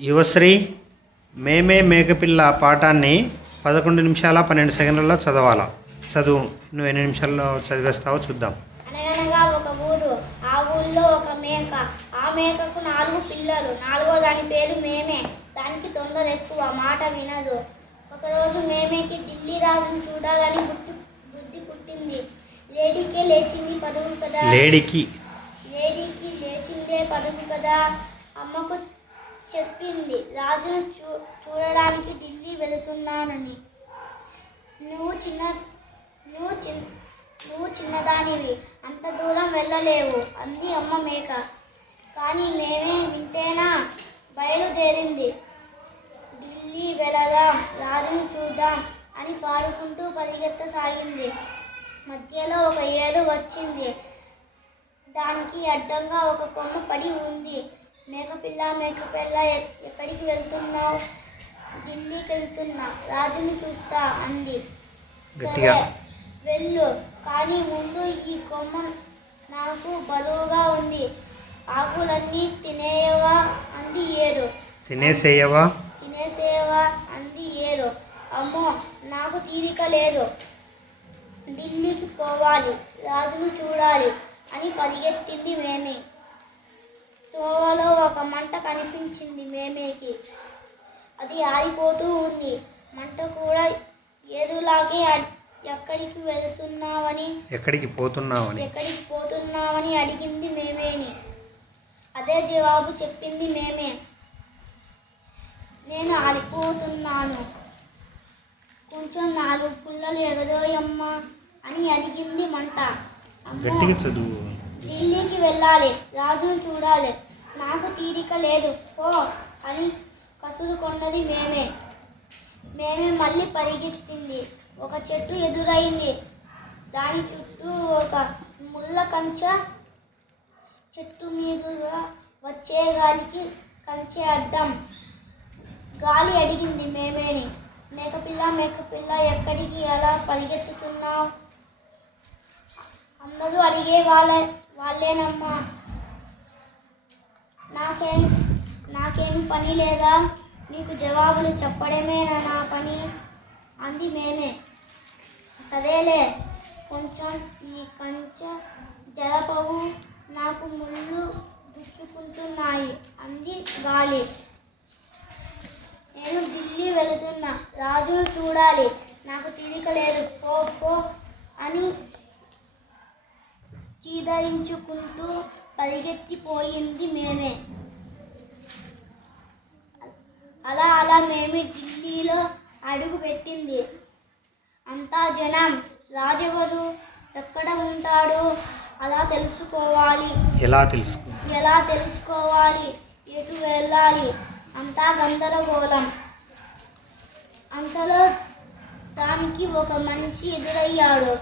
యువశ్రీ మేమే మేకపిల్ల పాఠాన్ని పదకొండు నిమిషాల పన్నెండు సెకండ్లలో చదవాలా? చదువు. నువ్వు ఎన్ని నిమిషాల్లో చదివేస్తావో చూద్దాం. అనగనగా ఒక ఊరు ఆ ఊళ్ళో ఒక మేక. ఆ మేకకు నాలుగు పిల్లలు. నాలుగో దాని పేరు మేమే. దానికి తొందర ఎక్కువ మాట వినదు. ఒకరోజు మేమేకి ఢిల్లీ రాజును చూడాలని బుద్ధి బుద్ధి పుట్టింది. లేడీకే లేచింది పరుగు కదా. లేడీకి. లేడీకి లేచిందే పరుగు కదా. అమ్మకు చెప్పింది. రాజును చూ చూడడానికి ఢిల్లీ వెళుతున్నానని. నువ్వు చిన్న నువ్వు చిన్న నువ్వు చిన్నదానివి. అంత దూరం వెళ్ళలేవు అంది అమ్మ మేక. కానీ మేమే వింటేనా? బయలుదేరింది. ఢిల్లీ వెళదాం రాజును చూద్దాం అని పాడుకుంటూ పరిగెత్తసాగింది. మధ్యలో ఒక ఏడు వచ్చింది. దానికి అడ్డంగా ఒక కొమ్మ పడి ఉంది. మేకపిల్ల మేకపిల్ల ఎక్- ఎక్కడికి వెళ్తున్నావు? ఢిల్లీకి వెళ్తున్నా. రాజుని చూస్తా అంది. సరే వెళ్ళు. కానీ ముందు ఈ కొమ్మ నాకు బరువుగా ఉంది. ఆకులన్నీ తినేయవా? అంది ఏరు. తినేసేయవా? తినేసేవా అంది ఏరు. అమ్మో నాకు తీరిక లేదు. ఢిల్లీకి పోవాలి. రాజును చూడాలి అని పరిగెత్తింది మేమే. తోవలో ఒక మంట కనిపించింది మేమేకి. అది ఆరిపోతూ ఉంది. మంట కూడా ఏదులాగే ఎక్కడికి వెళుతున్నావని ఎక్కడికి పోతున్నావని. ఎక్కడికి పోతున్నావని అడిగింది మేమేని. అదే జవాబు చెప్పింది మేమే. నేను ఆడిపోతున్నాను కొంచెం నాలుగు పుల్లలు ఎగదోయమ్మా అని అడిగింది మంట. అమ్మో, గట్టిగా చదువు. ఢిల్లీకి వెళ్ళాలి. రాజును చూడాలి. నాకు తీరిక లేదు. ఓ అని కసురుకొన్నది మేమే. మేమే మళ్ళీ పరిగెత్తింది. ఒక చెట్టు ఎదురైంది. దాని చుట్టూ ఒక ముళ్ళ కంచె చెట్టు మీదుగా వచ్చే గాలికి కంచె అడ్డం. గాలి అడిగింది మేమేని. మేకపిల్ల మేకపిల్ల ఎక్కడికి ఎలా పరిగెత్తుతున్నావు? అందరూ అడిగే వాళ్ళ వాళ్ళేనమ్మా. నాకేం నాకేం పని లేదా? నీకు జవాబులు చెప్పడమేనా నా పని. అంది మేమే. సదేలే కొంచెం ఈ కంచె జలపవు నాకు ముళ్ళు గుచ్చుకుంటున్నాయి అంది గాలి. నేను ఢిల్లీ వెళుతున్నా. రాజును చూడాలి. నాకు తీరిక లేదు. పో పో అని చీదరించుకుంటూ పరిగెత్తిపోయింది మేమే. అలా అలా మేమే ఢిల్లీలో అడుగు పెట్టింది. అంతా జనం రాజెవరు ఎక్కడ ఉంటాడు అలా తెలుసుకోవాలి. ఎలా తెలుసుకో ఎలా తెలుసుకోవాలి? ఎటు వెళ్ళాలి? అంతా గందరగోళం. అంతలో దానికి ఒక మనిషి ఎదురయ్యాడు.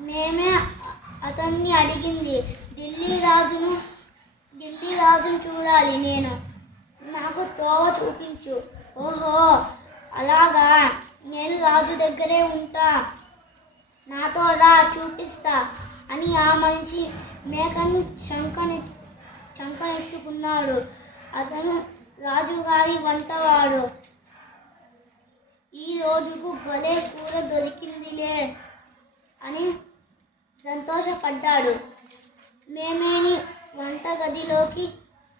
మేమే అతన్ని అడిగింది ఢిల్లీ రాజును ఢిల్లీ రాజును చూడాలి నేను. నాకు తోవ చూపించు. ఓహో అలాగా? నేను రాజు దగ్గరే ఉంటా. నాతో రా చూపిస్తా అని ఆ మనిషి మేకను శంకని చంకనెత్తుకున్నాడు. అతను రాజుగారి వంటవాడు. ఈ రోజుకు భలే కూర దొరికిందిలే అని సంతోషపడ్డాడు. మేమేని వంటగదిలోకి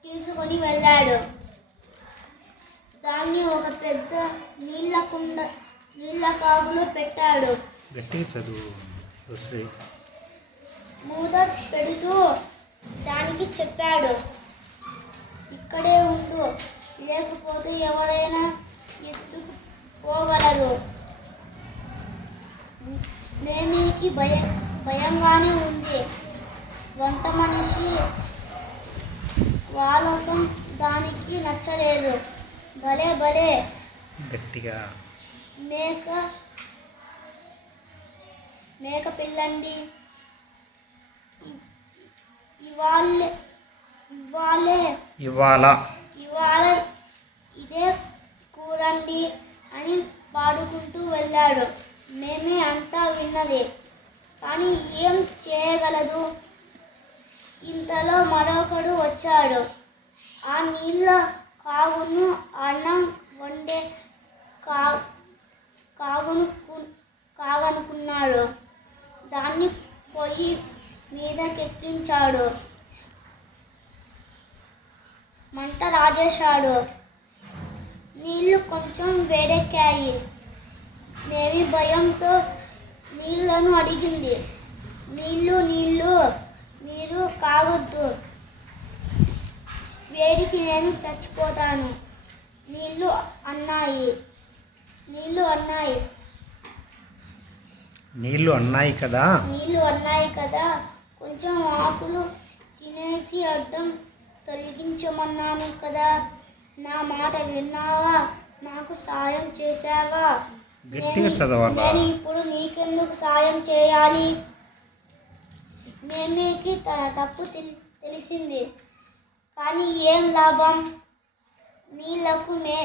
తీసుకొని వెళ్ళాడు. దాన్ని ఒక పెద్ద నీళ్ళ కుండ నీళ్ళ కాగులో పెట్టాడు. మూత పెడుతూ దానికి చెప్పాడు. ఇక్కడే ఉండు లేకపోతే ఎవరైనా ఎత్తుకుపోగలరు మేమీకి భయ భయంగానే ఉంది. వంట మనిషి వాళ్ళకం దానికి నచ్చలేదు. భలే భలే. గట్టిగా. మేక మేక పిల్లండి. ఇవాళ ఇవాళే ఇవాళ. ఇవాళ ఇదే కూరండి అని పాడుకుంటూ వెళ్ళాడు. మేమే అంతా విన్నది. కానీ ఏం చేయగలదు? ఇంతలో మరొకడు వచ్చాడు. ఆ నీళ్ళ కాగును అన్నం వండే కా కాగును కు- కాగనుకున్నాడు. దాన్ని పొయ్యి మీదకెక్కించాడు. మంట రాజేశాడు. నీళ్ళు కొంచెం వేడెక్కాయి. దేవి భయంతో నీళ్ళను అడిగింది. నీళ్ళు నీళ్ళు మీరు కాగొద్దు. వేడికి నేను చచ్చిపోతాను. నీళ్ళు అన్నాయి. నీళ్ళు అన్నాయి. నీళ్ళు అన్నాయి కదా? నీళ్ళు అన్నాయి కదా. కొంచెం ఆకులు తినేసి అడ్డం తొలగించమన్నాను కదా. నా మాట విన్నావా? నాకు సాయం చేశావా? గట్టిగా నేను- చదవాలా నేను ఇప్పుడు నీకెందుకు సాయం చేయాలి? మేమేకి తన తప్పు తెలి తెలిసింది కానీ ఏం లాభం? నీళ్ళకు మే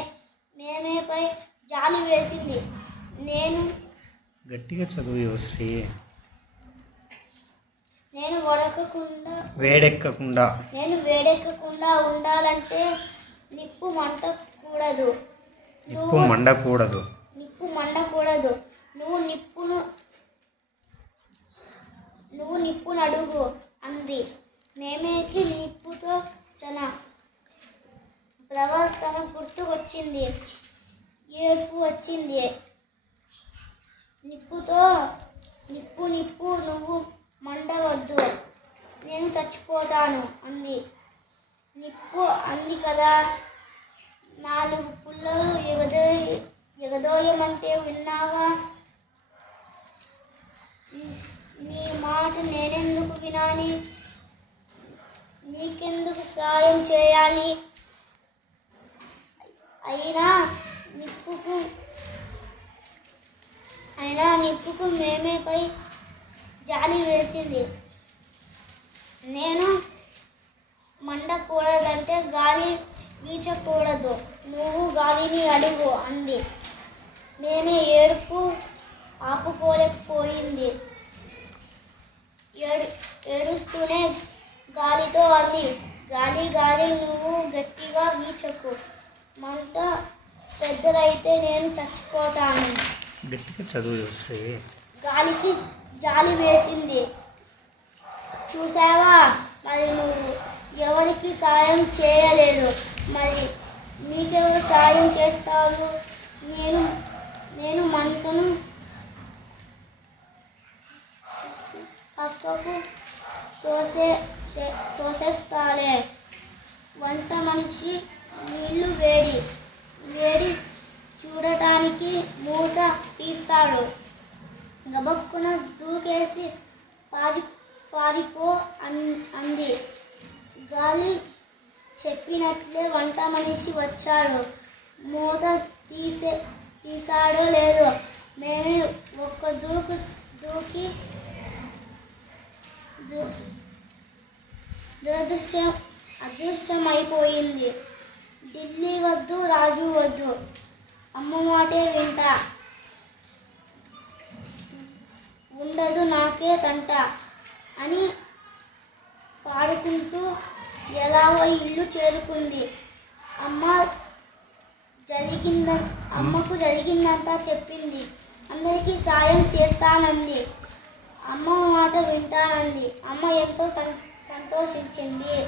మేమేపై జాలి వేసింది. నేను గట్టిగా చదువు యువశ్రీ నేను వడకకుండా వేడెక్కకుండా. నేను వేడెక్కకుండా ఉండాలంటే నిప్పు మంటకూడదు. నిప్పు మండకూడదు నువ్వు నిప్పును నువ్వు నిప్పును అడుగు అంది. మేమేకి నిప్పుతో తన ప్రవర్తన గుర్తుకొచ్చింది. ఏడుపు వచ్చింది. నిప్పుతో నిప్పు నిప్పు నువ్వు మండవద్దు. నేను చచ్చిపోతాను అంది. నిప్పు అంది కదా. నాలుగు పుల్లలు ఎగదో ఎగదోయమంటే విన్నావా నీ- నీ మాట నేనెందుకు వినాలి నీకెందుకు సాయం చేయాలి? అయినా నిప్పుకు అయినా నిప్పుకు మేమేపై జాలి వేసింది. నేను మండకూడదంటే గాలి వీచకూడదు. నువ్వు గాలిని అడుగు అంది. మేమే ఏడుపు ఆపుకోలేకపోయింది. ఏడు ఏడుస్తూనే గాలితో అంది. గాలి గాలి నువ్వు గట్టిగా వీచకు మంట పెద్దదైతే నేను చచ్చిపోతాను. గట్టిగా చదువు గాలికి జాలి వేసింది. చూసావా మరి నువ్వు ఎవరికి సాయం చేయలేదు? మరి నీకెవరు సాయం చేస్తారు? నేను నేను మంటను పక్కకు తోసే తోసేస్తాలే. వంట మనిషి నీళ్ళు వేడి వేడి చూడటానికి మూత తీస్తాడు. గబక్కున దూకేసి పారి పారిపో అన్ అంది. గాలి చెప్పినట్లే వంట మనిషి వచ్చాడు. మూత తీసే తీసాడో లేదో మేము ఒక్క దూకు దూకి దురదృశ్యం అదృశ్యమైపోయింది ఢిల్లీ వద్దు రాజు వద్దు. అమ్మ మాటే వింటా. ఉండదు నాకే తంట అని పాడుకుంటూ ఎలాగో ఇల్లు చేరుకుంది. అమ్మ జరిగింద అమ్మకు జరిగిందంతా చెప్పింది. అందరికీ సాయం చేస్తానంది. అమ్మ మాట వింటానంది అమ్మ ఎంతో సంతోషించింది.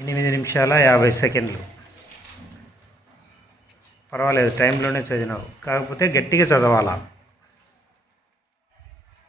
ఎనిమిది నిమిషాల యాభై సెకండ్లు. పర్వాలేదు టైంలోనే చదివినావు. కాకపోతే గట్టిగా చదవాలా?